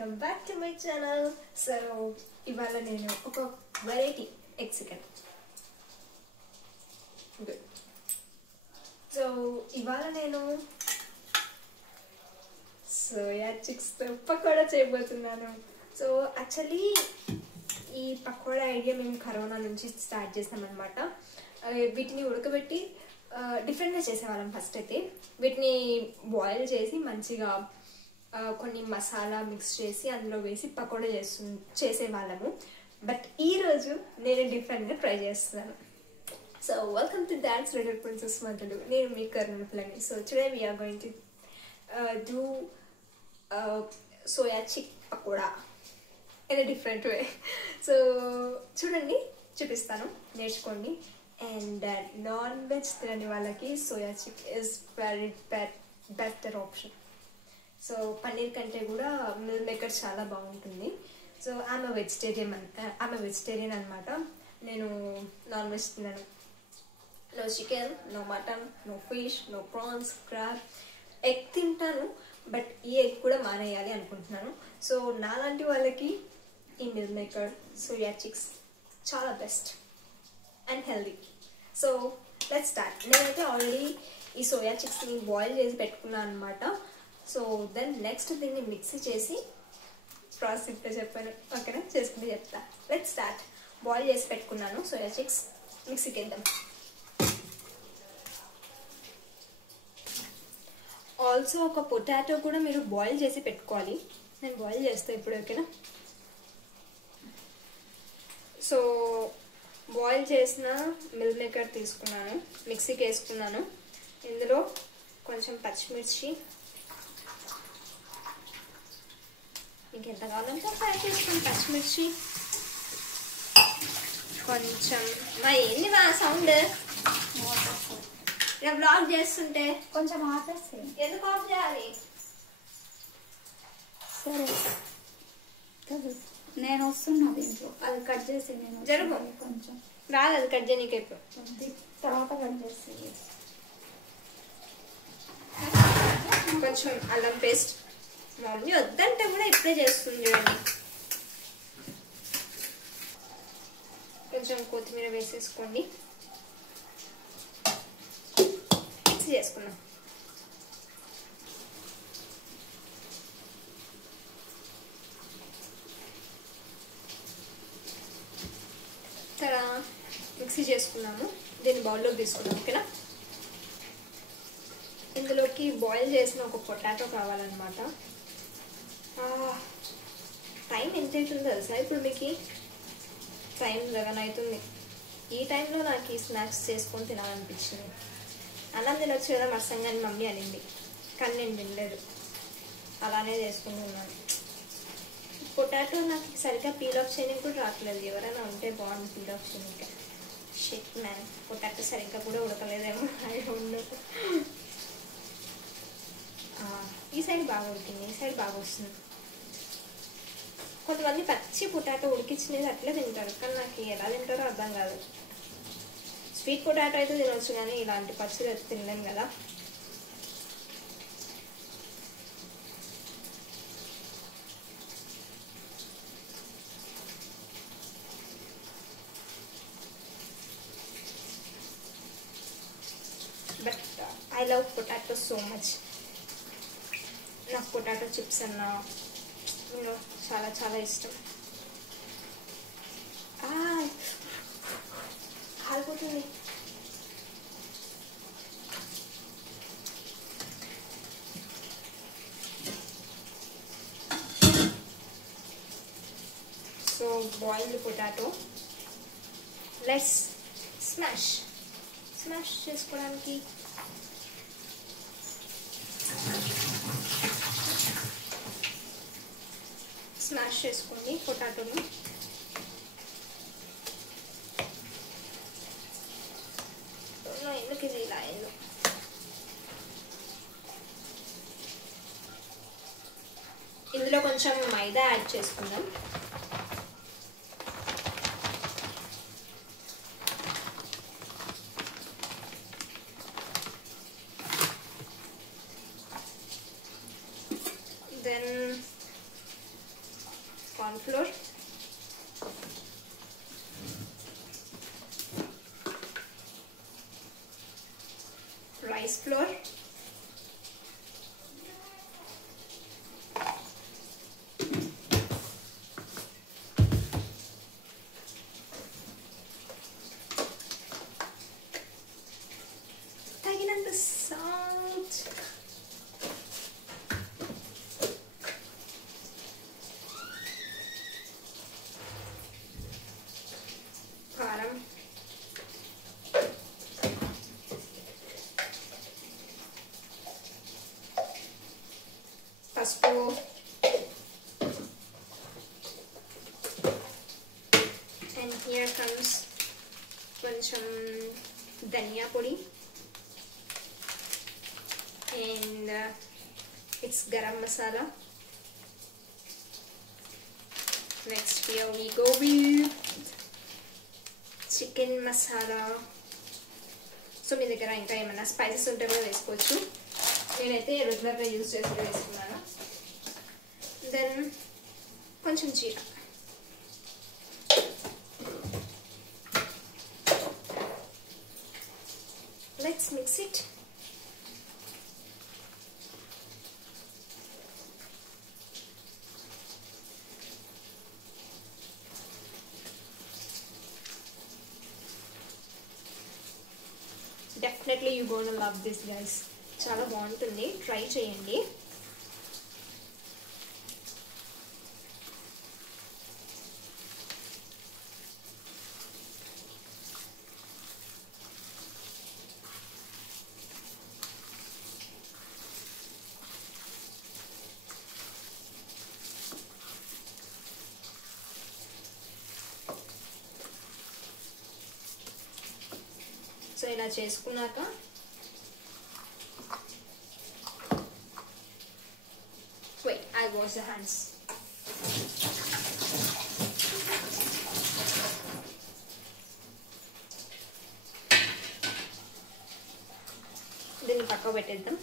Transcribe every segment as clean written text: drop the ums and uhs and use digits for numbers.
Welcome back to my channel. So ఇవాళ నేను ఒక వెరైటీ ఎగ్ చికెన్ సో ఇవాళ నేను సోయా చిక్స్తో పకోడా చేయబోతున్నాను. సో యాక్చువల్లీ ఈ పకోడా ఐడియా మేము కరోనా నుంచి స్టార్ట్ చేసాం అనమాట. వీటిని ఉడకబెట్టి డిఫరెంట్గా చేసేవాళ్ళం. ఫస్ట్ అయితే వీటిని బాయిల్ చేసి మంచిగా కొన్ని మసాలా మిక్స్ చేసి అందులో వేసి పకోడా చేసేవాళ్ళము. బట్ ఈరోజు నేను డిఫరెంట్గా ట్రై చేస్తున్నాను. So welcome to dance little princess వంటలు. నేను మీ కరుణప్లని. So today we are going to do soya chick pakoda in a different way. So చూడండి, చూపిస్తాను, నేర్చుకోండి. అండ్ నాన్ వెజ్ తినని వాళ్ళకి soya chick is very better option. So paneer కంటే కూడా మిల్ మేకర్ చాలా బాగుంటుంది. సో ఐఎమ్ వెజిటేరియన్ అనమాట. నేను నాన్ వెజ్ తినను. No chicken, no mutton, no fish, no prawns, crab. Egg తింటాను, బట్ ఈ ఎగ్ కూడా మానేయాలి అనుకుంటున్నాను. సో నాలాంటి వాళ్ళకి ఈ మిల్ మేకర్ సోయా చిక్స్ చాలా best and healthy. So let's start. నేనైతే ఆల్రెడీ ఈ సోయా చిక్స్ని బాయిల్ చేసి పెట్టుకున్నాను అనమాట. సో దెన్ నెక్స్ట్ దీన్ని మిక్సీ చేసి ప్రాసెస్గా చెప్పాను, ఓకేనా? చేసుకుంటే చెప్తా. Let's start. బాయిల్ చేసి పెట్టుకున్నాను సోయా చిక్స్, మిక్సీకి వేద్దాం. ఆల్సో ఒక పొటాటో కూడా మీరు బాయిల్ చేసి పెట్టుకోవాలి. నేను బాయిల్ చేస్తాను ఇప్పుడు, ఓకేనా? సో బాయిల్ చేసిన మిల్ మేకర్ తీసుకున్నాను, మిక్సీకి వేసుకున్నాను. ఇందులో కొంచెం పచ్చిమిర్చి, మీకు ఎంత కావాలంటే ఫ్రై చేసుకుని పచ్చిమిర్చి, కొంచెం ఏంది మా సౌండ్ నేను బ్లాగ్ చేస్తుంటే కొంచెం ఆపేస్తే ఎందుకు ఆఫ్ చేయాలి? సరే నేను వస్తున్నా దీంట్లో. అది కట్ చేసి నేను జరుగు. కొంచెం రాదు అది కట్ చేయనీకి ఇప్పుడు, తర్వాత కట్ చేసి. కొంచెం అల్లం పేస్ట్. మమ్మీ వద్దంటే కూడా ఇప్పుడే చేస్తుంది చూడండి. కొంచెం కొత్తిమీర వేసేసుకోండి. మిక్స్ చేసుకున్నాం. తరా మిక్సీ చేసుకున్నాము. దీన్ని బౌల్లోకి తీసుకున్నాం, ఓకేనా? ఇందులోకి బాయిల్ చేసిన ఒక పొటాటో కావాలన్నమాట. టైం ఎంత అవుతుందో తెలుసా ఇప్పుడు మీకు? టైం 11 అవుతుంది. ఈ టైంలో నాకు ఈ స్నాక్స్ చేసుకొని తినాలనిపించింది. అన్నం తినొచ్చు కదా మత్సంగా అని మమ్మీ అనింది, కానీ నేను తినలేదు, అలానే చేసుకుని ఉన్నాను. పొటాటో నాకు సరిగ్గా పీల్ ఆఫ్ చేయడానికి కూడా రావట్లేదు. ఎవరైనా ఉంటే బాగుంది పీల్ ఆఫ్ చేయడానికి. షిట్ మ్యాన్, పొటాటో సరిగ్గా కూడా ఉడకలేదేమో. I don't know. ఈ సైడ్ బాగా ఉడికింది, ఈ సైడ్ బాగా వస్తుంది. కొంతమంది పచ్చి పొటాటో ఉడికించినది అట్లే తింటారు, కానీ నాకు ఎలా తింటారో అర్థం కాదు. స్వీట్ పొటాటో అయితే తినొచ్చు, కానీ ఇలాంటి పచ్చిది అయితే తినలేం కదా. But I love potato so much. నాకు పొటాటో చిప్స్ అన్న చాలా చాలా ఇష్టం. కాలిపోతుంది. So boiled potato let's smash చేసుకోవడానికి స్మాష్ చేసుకోండి పొటాటోని. ఎందుకు ఇది ఇలా అయిందో. ఇందులో కొంచెం మైదా యాడ్ చేసుకుందాం. then corn flour, rice flour, తగినంత సాల్ట్, కారం, పసుపు, and here comes కొంచెం ధనియా పొడి, and it's garam masala. Next here we go with chicken masala. So మీ దగ్గర ఇంకా ఏమైనా స్పైసెస్ ఉంటే కూడా వేసుకోవచ్చు. నేనైతే రెగ్యులర్గా యూజ్ చేసి వేసుకున్నాను. దెన్ కొంచెం జీరా, let's mix it. Definitely you gonna love this guys. చాలా బాగుంటుంది, ట్రై చేయండి. సో ఇలా చేసుకున్నాక wait, I'll wash the hands. దీన్ని పక్క పెట్టేద్దాం.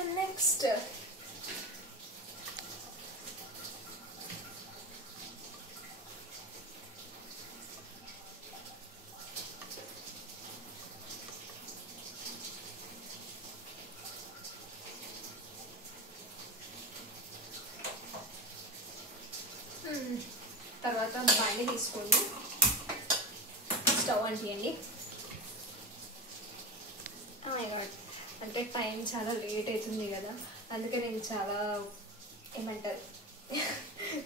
And next తర్వాత బాండి తీసుకోండి, స్టవ్ అంటియండి. అంటే టైం చాలా లేట్ అవుతుంది కదా, అందుకే నేను చాలా ఏమంటారు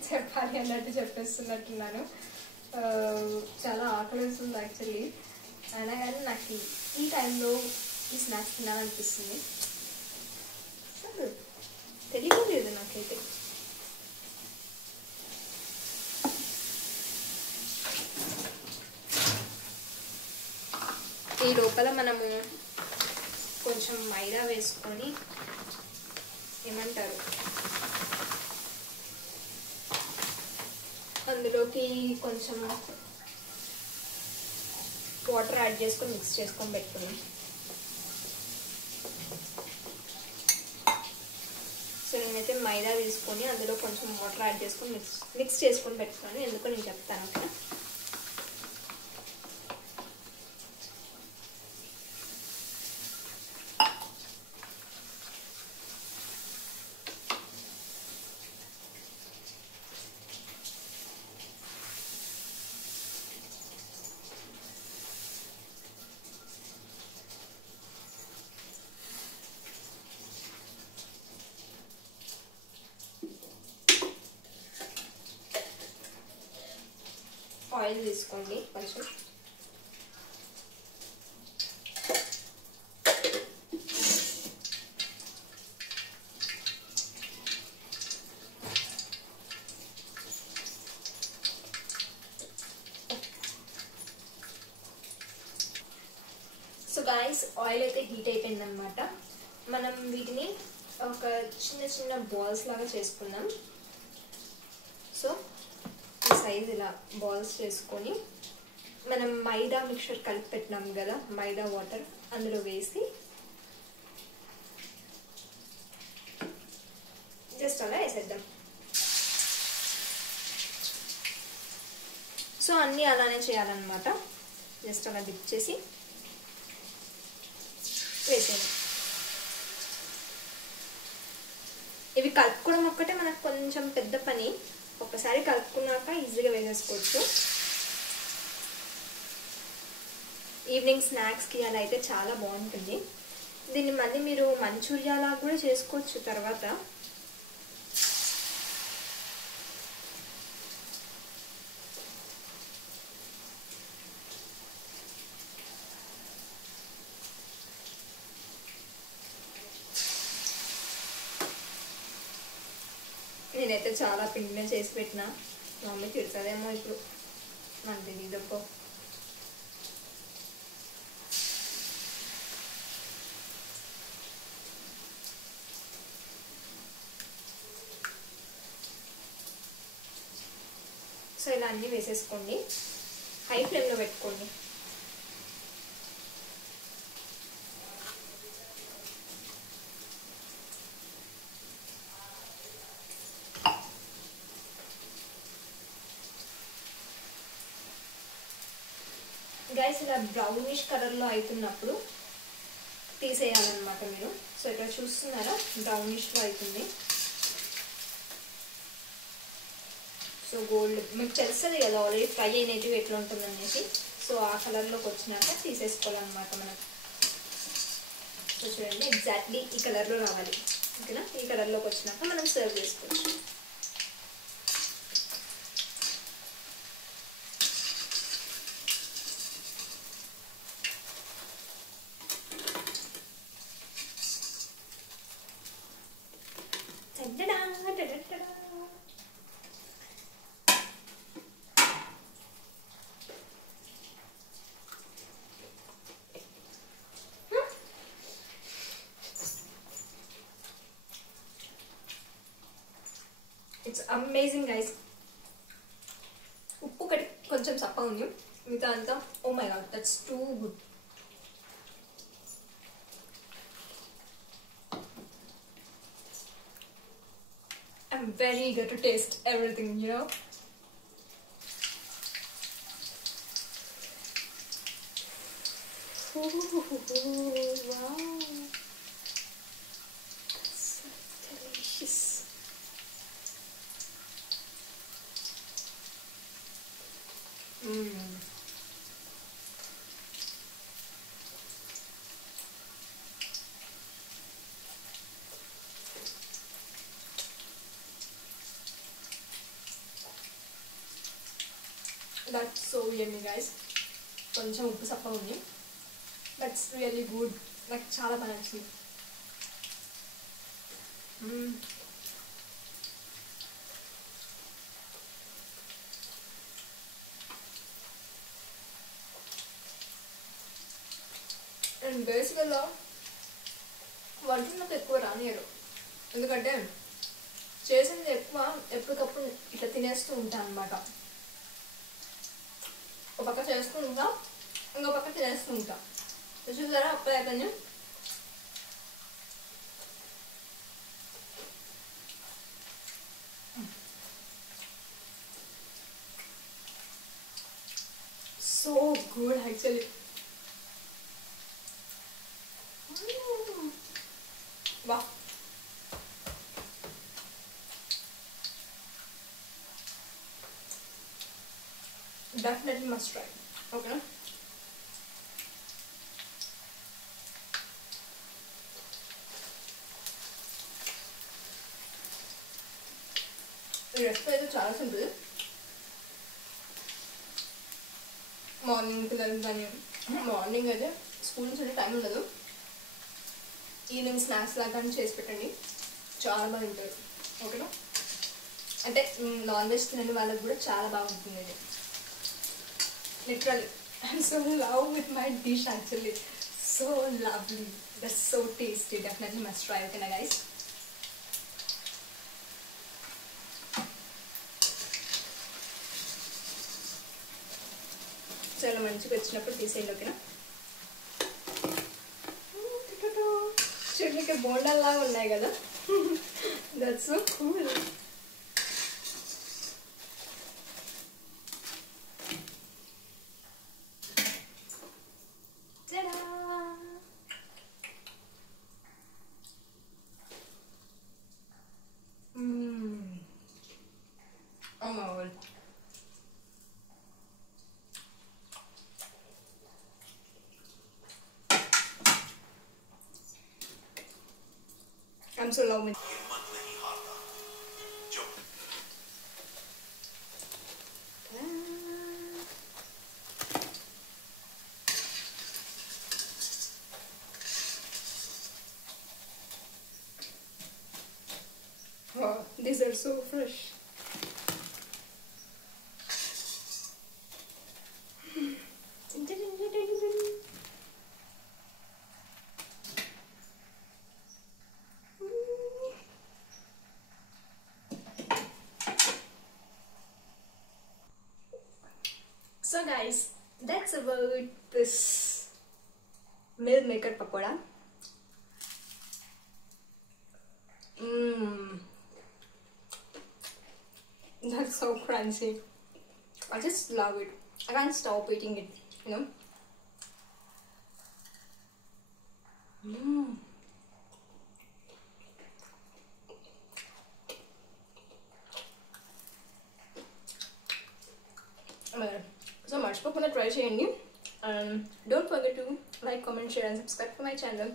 చెప్పాలి అన్నట్టు చెప్పేస్తున్నట్టున్నాను. చాలా ఆకలిస్తుంది యాక్చువల్లీ. అయినా కానీ నాకు ఈ టైంలో ఈ స్నాక్స్ తినాలనిపిస్తుంది. అసలు తెలియలేదు నాకైతే. ఈ లోపల మనము కొంచెం మైదా వేసుకొని ఏమంటారు అందులోకి కొంచెం వాటర్ యాడ్ చేసుకొని మిక్స్ చేసుకొని పెట్టుకున్నాం. సో నేనైతే మైదా తీసుకొని అందులో కొంచెం వాటర్ యాడ్ చేసుకొని మిక్స్ చేసుకొని పెట్టుకున్నాను. ఎందుకో నేను చెప్తాను. ఓకే, ఆయిల్ తీసుకోండి కొంచెం. సో గాయ్స్, ఆయిల్ అయితే హీట్ అయిపోయిందనమాట. మనం వీటిని ఒక చిన్న చిన్న బాల్స్ లాగా చేసుకుందాం. సో ఈ సైజ్ ఇలా బాల్స్ చేసుకొని మనం మైదా మిక్చర్ కలిపి పెట్టినాం కదా, మైదా వాటర్ అందులో వేసి జస్ట్ అలా వేసేద్దాం. సో అన్నీ అలానే చేయాలన్నమాట. జస్ట్ అలా డిప్ చేసి వేసేయండి. ఇవి కలుపుకోవడం ఒక్కటే మనకు కొంచెం పెద్ద పని, ఒక్కసారి కలుపుకున్నాక ఈజీగా వేసేసుకోవచ్చు. ఈవినింగ్ స్నాక్స్కి అలా అయితే చాలా బాగుంటుంది. దీన్ని మళ్ళీ మీరు మంచూరియాలా కూడా చేసుకోవచ్చు తర్వాత. నేనైతే చాలా పిండినే చేసి పెట్టిన, మమ్మీ తిడుతుందేమో ఇప్పుడు, నాకు తెలియదప్పో. సో ఇలా అన్నీ వేసేసుకోండి, హై ఫ్లేమ్లో పెట్టుకోండి. గైస్ ఇలా బ్రౌనిష్ కలర్లో అవుతున్నప్పుడు తీసేయాలన్నమాట మీరు. సో ఇక్కడ చూస్తున్నారా బ్రౌనిష్లో అవుతుంది. సో గోల్డ్ మీకు తెలుస్తుంది కదా ఆల్రెడీ ఫ్రై అయినవి ఎట్లా ఉంటుంది అనేసి. సో ఆ కలర్లోకి వచ్చినాక తీసేసుకోవాలన్నమాట మనం. సో చూడండి ఎగ్జాక్ట్లీ ఈ కలర్లో రావాలి, ఓకేనా? ఈ కలర్లోకి వచ్చినాక మనం సర్వ్ చేసుకోవచ్చు. It's amazing guys. ఉప్పు కొంచెం సప్ప ఉంది, మిగతా అంతా oh my God that's too good. I'm very eager to taste everything, you know. Ooh, wow. That's so delicious. That's so yummy guys. కొంచెం ఉప్పు సప్ప ఉంది, దట్స్ రియల్లీ గుడ్. నాకు చాలా బాగా నచ్చింది. అండ్ బేసికల్గా వంట నాకు ఎక్కువ రానియరు, ఎందుకంటే చేసింది ఎక్కువ ఎప్పటికప్పుడు ఇట్లా తినేస్తూ ఉంటాను అనమాట. ఒక పక్క చేస్తూ ఉంటా, ఇంకో పక్క తినేస్తూ ఉంటా. చూసారా అప్పుడు అయిపోయింది. So good actually. వా definitely must try. Okay. ఈ రెసిపీ అయితే చాలా సింపుల్. మార్నింగ్ పిల్లలకి కానీ, మార్నింగ్ అయితే స్కూల్ నుంచి వచ్చే టైం ఉండదు, ఈవినింగ్ స్నాక్స్ లాగా కానీ చేసి పెట్టండి, చాలా బాగుంటుంది. ఓకేనా? అంటే నాన్ వెజ్ తినని వాళ్ళకి కూడా చాలా బాగుంటుంది ఇది. Literally, I'm so in love with my dish actually. So lovely. That's so tasty. Definitely must try. Okay, guys. మంచిగా వచ్చినప్పుడు తీసేయండి, ఓకేనా? చూడడానికి బోండాల్లాగా ఉన్నాయి కదా. That's so cool. Oh my god. I'm so low with. Wow, these are so fresh. So guys, that's about this meal maker pakoda. That's so crunchy. I just love it. I can't stop eating it, you know. So much for try చేయండి, and don't forget to like, comment, share and subscribe to my channel.